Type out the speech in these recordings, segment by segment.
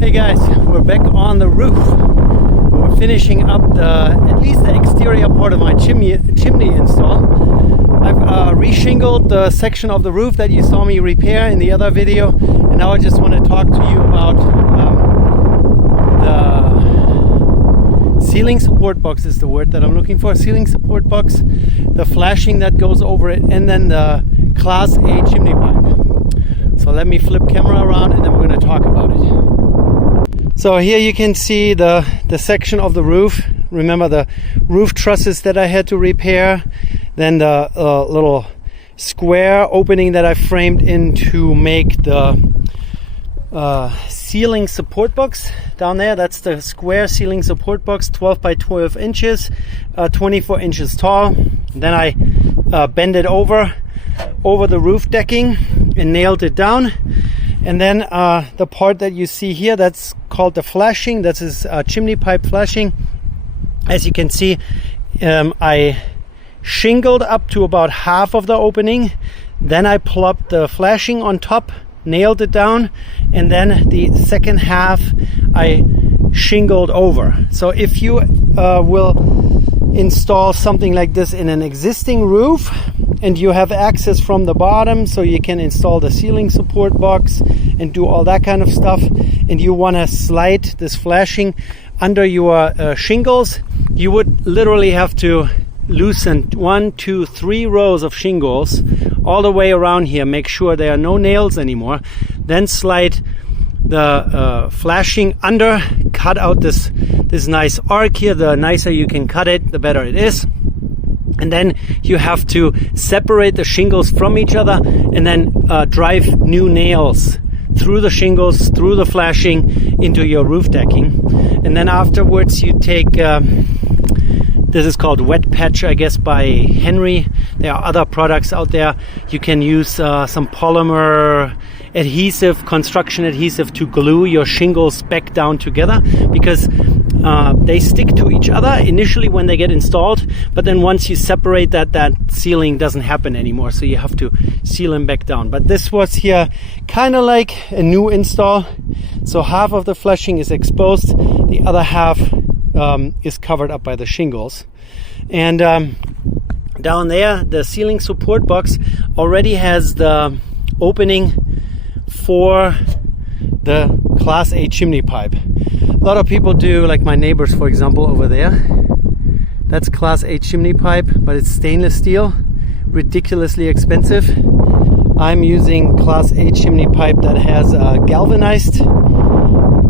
Hey guys, we're back on the roof. We're finishing up at least the exterior part of my chimney install. I've re-shingled the section of the roof that you saw me repair in the other video, and now I just want to talk to you about the ceiling support box is the word that I'm looking for. Ceiling support box, the flashing that goes over it, and then the Class A chimney pipe. So let me flip camera around and then we're going to talk about it. So here you can see the section of the roof. Remember the roof trusses that I had to repair. Then the little square opening that I framed in to make the ceiling support box down there. That's the square ceiling support box, 12 by 12 inches, 24 inches tall. Then I bent it over the roof decking and nailed it down. And then the part that you see here, that's called the flashing. That is chimney pipe flashing. As you can see, I shingled up to about half of the opening. Then I plopped the flashing on top, nailed it down, and then the second half I shingled over. So if you will install something like this in an existing roof and you have access from the bottom, so you can install the ceiling support box and do all that kind of stuff, and you want to slide this flashing under your shingles, you would literally have to loosen 1, 2, 3 rows of shingles all the way around here. Make sure there are no nails anymore. Then slide the flashing under, cut out this nice arc here. The nicer you can cut it, the better it is. And then you have to separate the shingles from each other and then drive new nails through the shingles, through the flashing into your roof decking. And then afterwards you take this is called Wet Patch, I guess, by Henry. There are other products out there. You can use some polymer adhesive, construction adhesive, to glue your shingles back down together, because they stick to each other initially when they get installed, but then once you separate that sealing doesn't happen anymore, so you have to seal them back down. But this was here kind of like a new install. So half of the flashing is exposed, the other half is covered up by the shingles. And down there, the ceiling support box already has the opening for the Class A chimney pipe. A lot of people do, like my neighbors, for example, over there. That's Class A chimney pipe, but it's stainless steel, ridiculously expensive. I'm using Class A chimney pipe that has a galvanized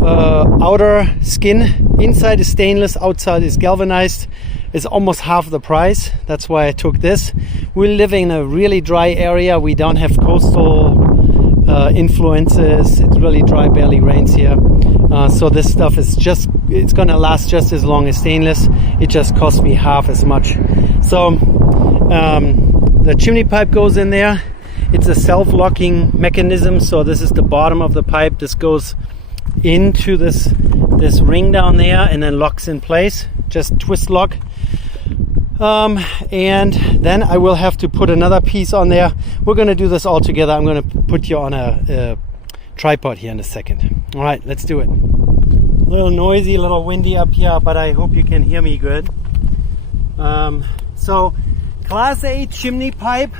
outer skin. Inside is stainless, outside is galvanized. It's almost half the price. That's why I took this. We live in a really dry area. We don't have coastal influences. It's really dry, barely rains here. So this stuff is it's gonna last just as long as stainless. It just cost me half as much. So the chimney pipe goes in there. It's a self-locking mechanism. So this is the bottom of the pipe. This goes into this ring down there and then locks in place. Just twist lock. And then I will have to put another piece on there. We're going to do this all together. I'm going to put you on a tripod here in a second. All right, let's do it. A little noisy, a little windy up here, but I hope you can hear me good. So Class A chimney pipe.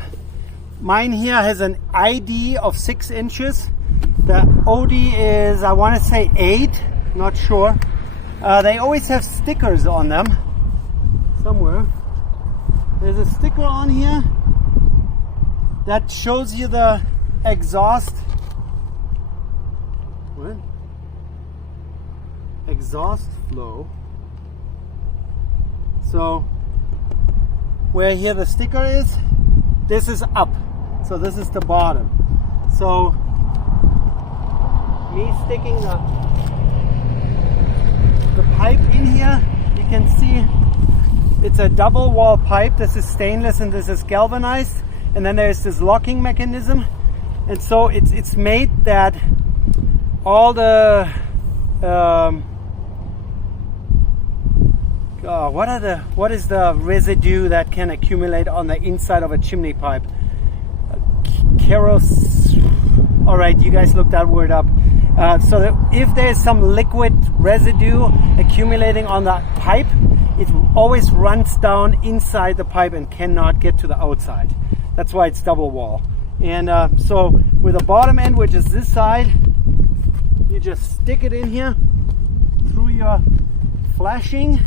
Mine here has an ID of 6 inches. The OD is, I want to say 8, not sure. They always have stickers on them somewhere. There's a sticker on here that shows you the exhaust. What? Exhaust flow. So where here the sticker is, this is up. So this is the bottom. So me sticking the pipe in here, you can see it's a double wall pipe. This is stainless and this is galvanized, and then there's this locking mechanism, and so it's made that all the what is the residue that can accumulate on the inside of a chimney pipe? All right, you guys look that word up. so that if there's some liquid residue accumulating on the pipe, it always runs down inside the pipe and cannot get to the outside. That's why it's double wall. And so with the bottom end, which is this side, you just stick it in here through your flashing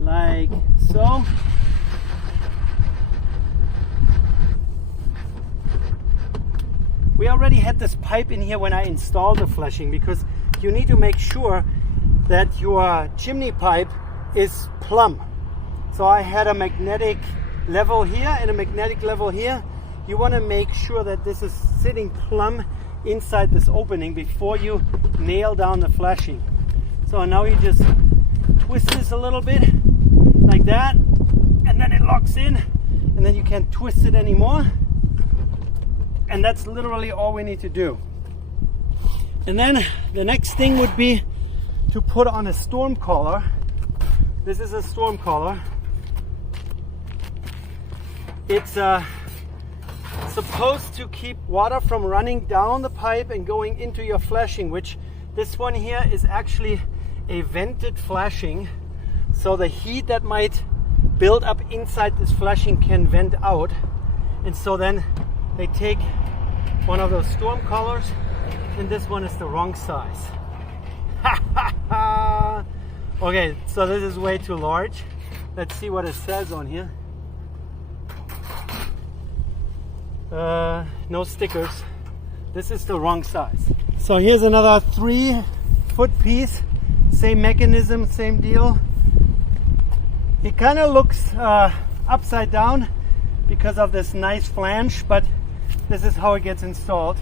like so. We already had this pipe in here when I installed the flashing, because you need to make sure that your chimney pipe is plumb. So I had a magnetic level here and a magnetic level here. You want to make sure that this is sitting plumb inside this opening before you nail down the flashing. So now you just twist this a little bit like that, and then it locks in, and then you can't twist it anymore. And that's literally all we need to do. And then the next thing would be to put on a storm collar. This is a storm collar. It's supposed to keep water from running down the pipe and going into your flashing, which this one here is actually a vented flashing. So the heat that might build up inside this flashing can vent out. And so then they take one of those storm collars, and this one is the wrong size. Okay, so this is way too large. Let's see what it says on here. No stickers. This is the wrong size. So here's another 3-foot piece. Same mechanism, same deal. It kind of looks upside down because of this nice flange, but this is how it gets installed.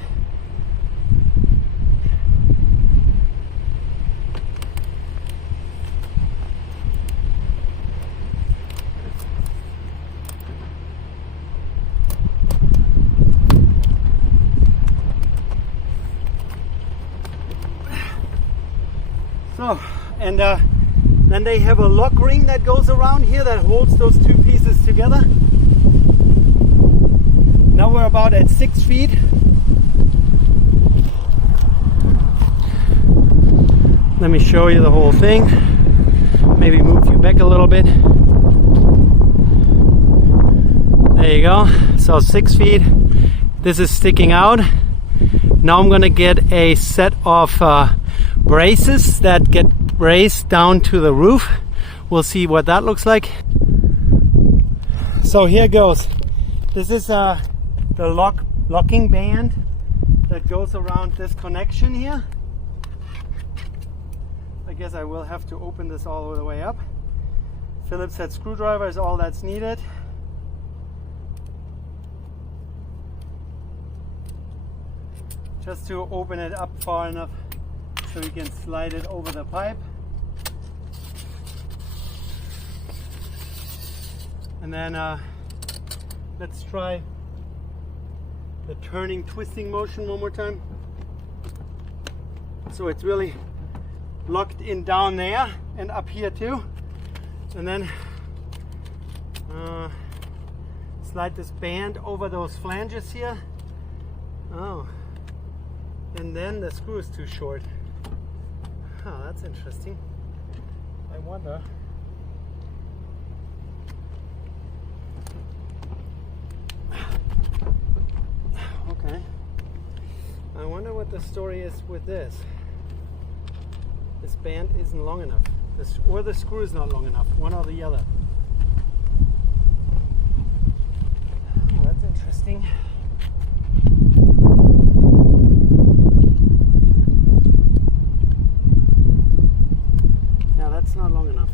So, and then they have a lock ring that goes around here that holds those two pieces together. Now we're about at 6 feet. Let me show you the whole thing. Maybe move you back a little bit. There you go. So 6 feet. This is sticking out. Now I'm gonna get a set of braces that get raised down to the roof. We'll see what that looks like. So here goes. This is the locking band that goes around this connection here. I guess I will have to open this all the way up. Phillips head screwdriver is all that's needed. Just to open it up far enough so you can slide it over the pipe. And then let's try the turning, twisting motion one more time. So it's really locked in down there and up here too. And then slide this band over those flanges here. Oh, and then the screw is too short. Oh, that's interesting. I wonder. Okay. I wonder what the story is with this. This band isn't long enough. Or the screw is not long enough. One or the other. Oh, that's interesting. That's not long enough.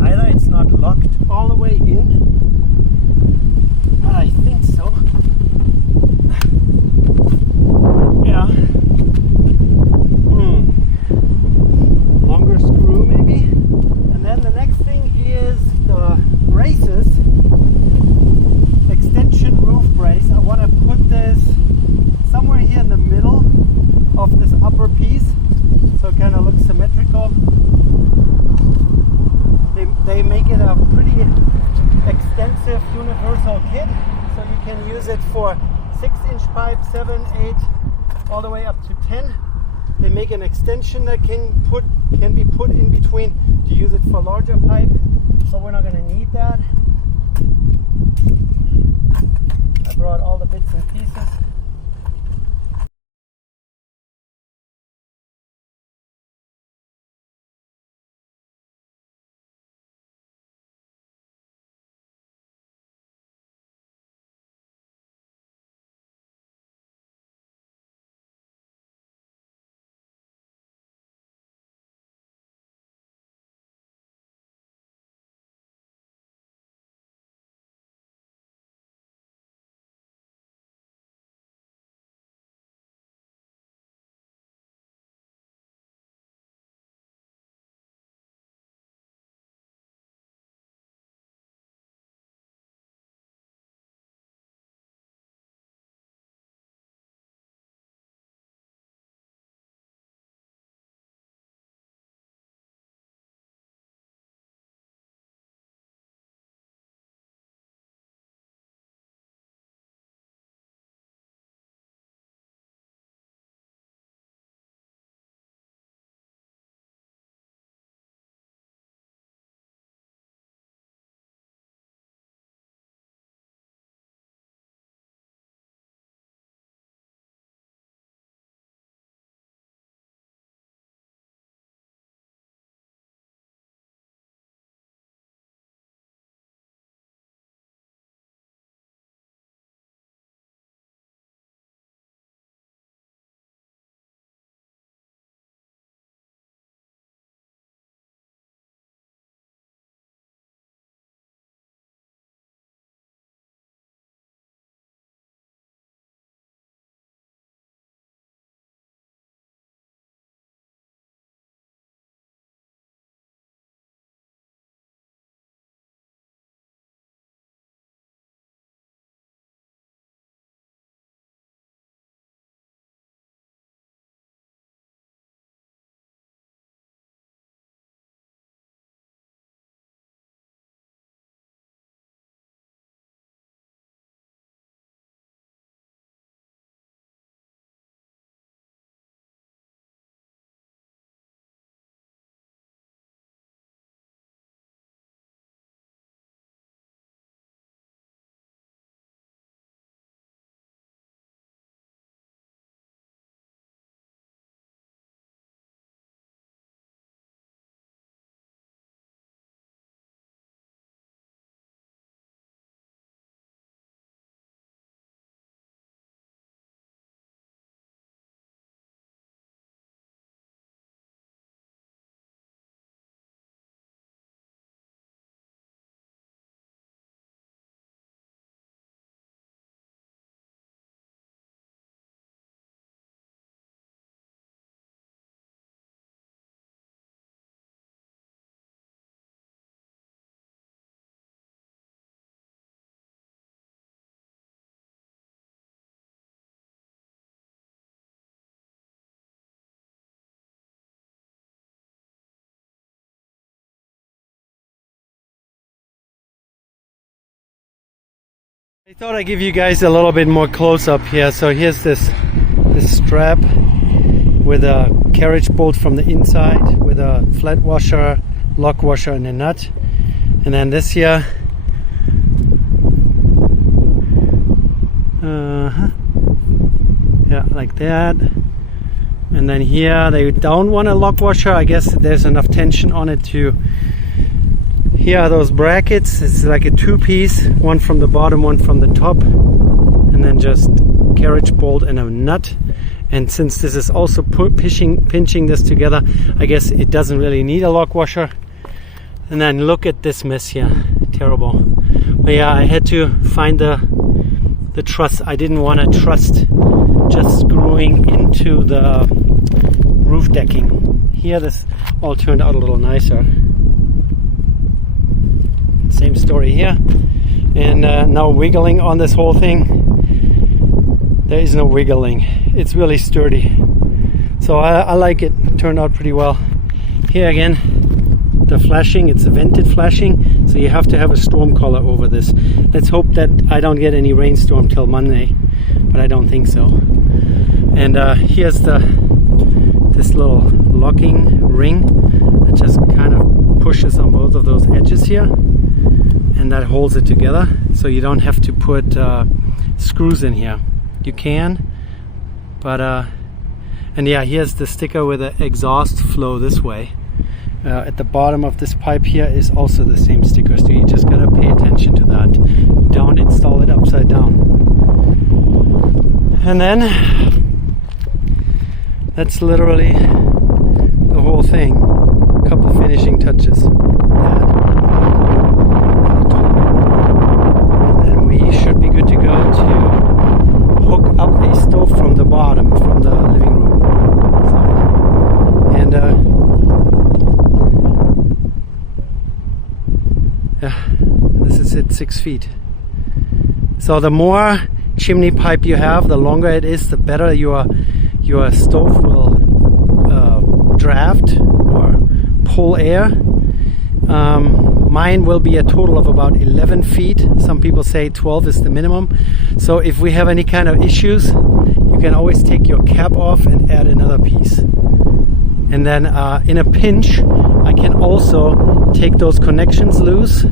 Either it's not locked all the way in, but I think so. Yeah. Longer screw maybe. And then the next thing is the braces. can use it for 6-inch pipe, 7, 8, all the way up to 10. They make an extension that can be put in between to use it for larger pipe, so we're not going to need that. I brought all the bits and pieces. I thought I'd give you guys a little bit more close up here. So here's this strap with a carriage bolt from the inside with a flat washer, lock washer and a nut. And then this here, yeah, like that. And then here they don't want a lock washer. I guess there's enough tension on it to. Here are those brackets. It's like a two-piece, one from the bottom, one from the top, and then just carriage bolt and a nut. And since this is also pinching this together, I guess it doesn't really need a lock washer. And then look at this mess here, terrible. But yeah, I had to find the truss. I didn't want to trust just screwing into the roof decking. Here this all turned out a little nicer. Same story here. And now wiggling on this whole thing. There is no wiggling. It's really sturdy. So I like it. It turned out pretty well. Here again, the flashing. It's a vented flashing, so you have to have a storm collar over this. Let's hope that I don't get any rainstorm till Monday, but I don't think so. And here's this little locking ring that just kind of pushes on both of those edges here, and that holds it together, so you don't have to put screws in here. You can, but and yeah, here's the sticker with the exhaust flow this way. At the bottom of this pipe here is also the same sticker, so you just gotta pay attention to that. Don't install it upside down. And then that's literally the whole thing. A couple finishing touches. And then we should be good to go to hook up a stove from the bottom, from the living room side. And yeah, this is it, 6 feet. So the more chimney pipe you have, the longer it is, the better your stove will draft or pull air. Mine will be a total of about 11 feet. Some people say 12 is the minimum. So if we have any kind of issues, you can always take your cap off and add another piece. And then in a pinch, I can also take those connections loose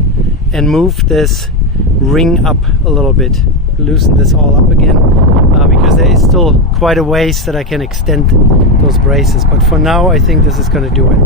and move this ring up a little bit. Loosen this all up again, because there is still quite a ways that I can extend those braces. But for now, I think this is going to do it.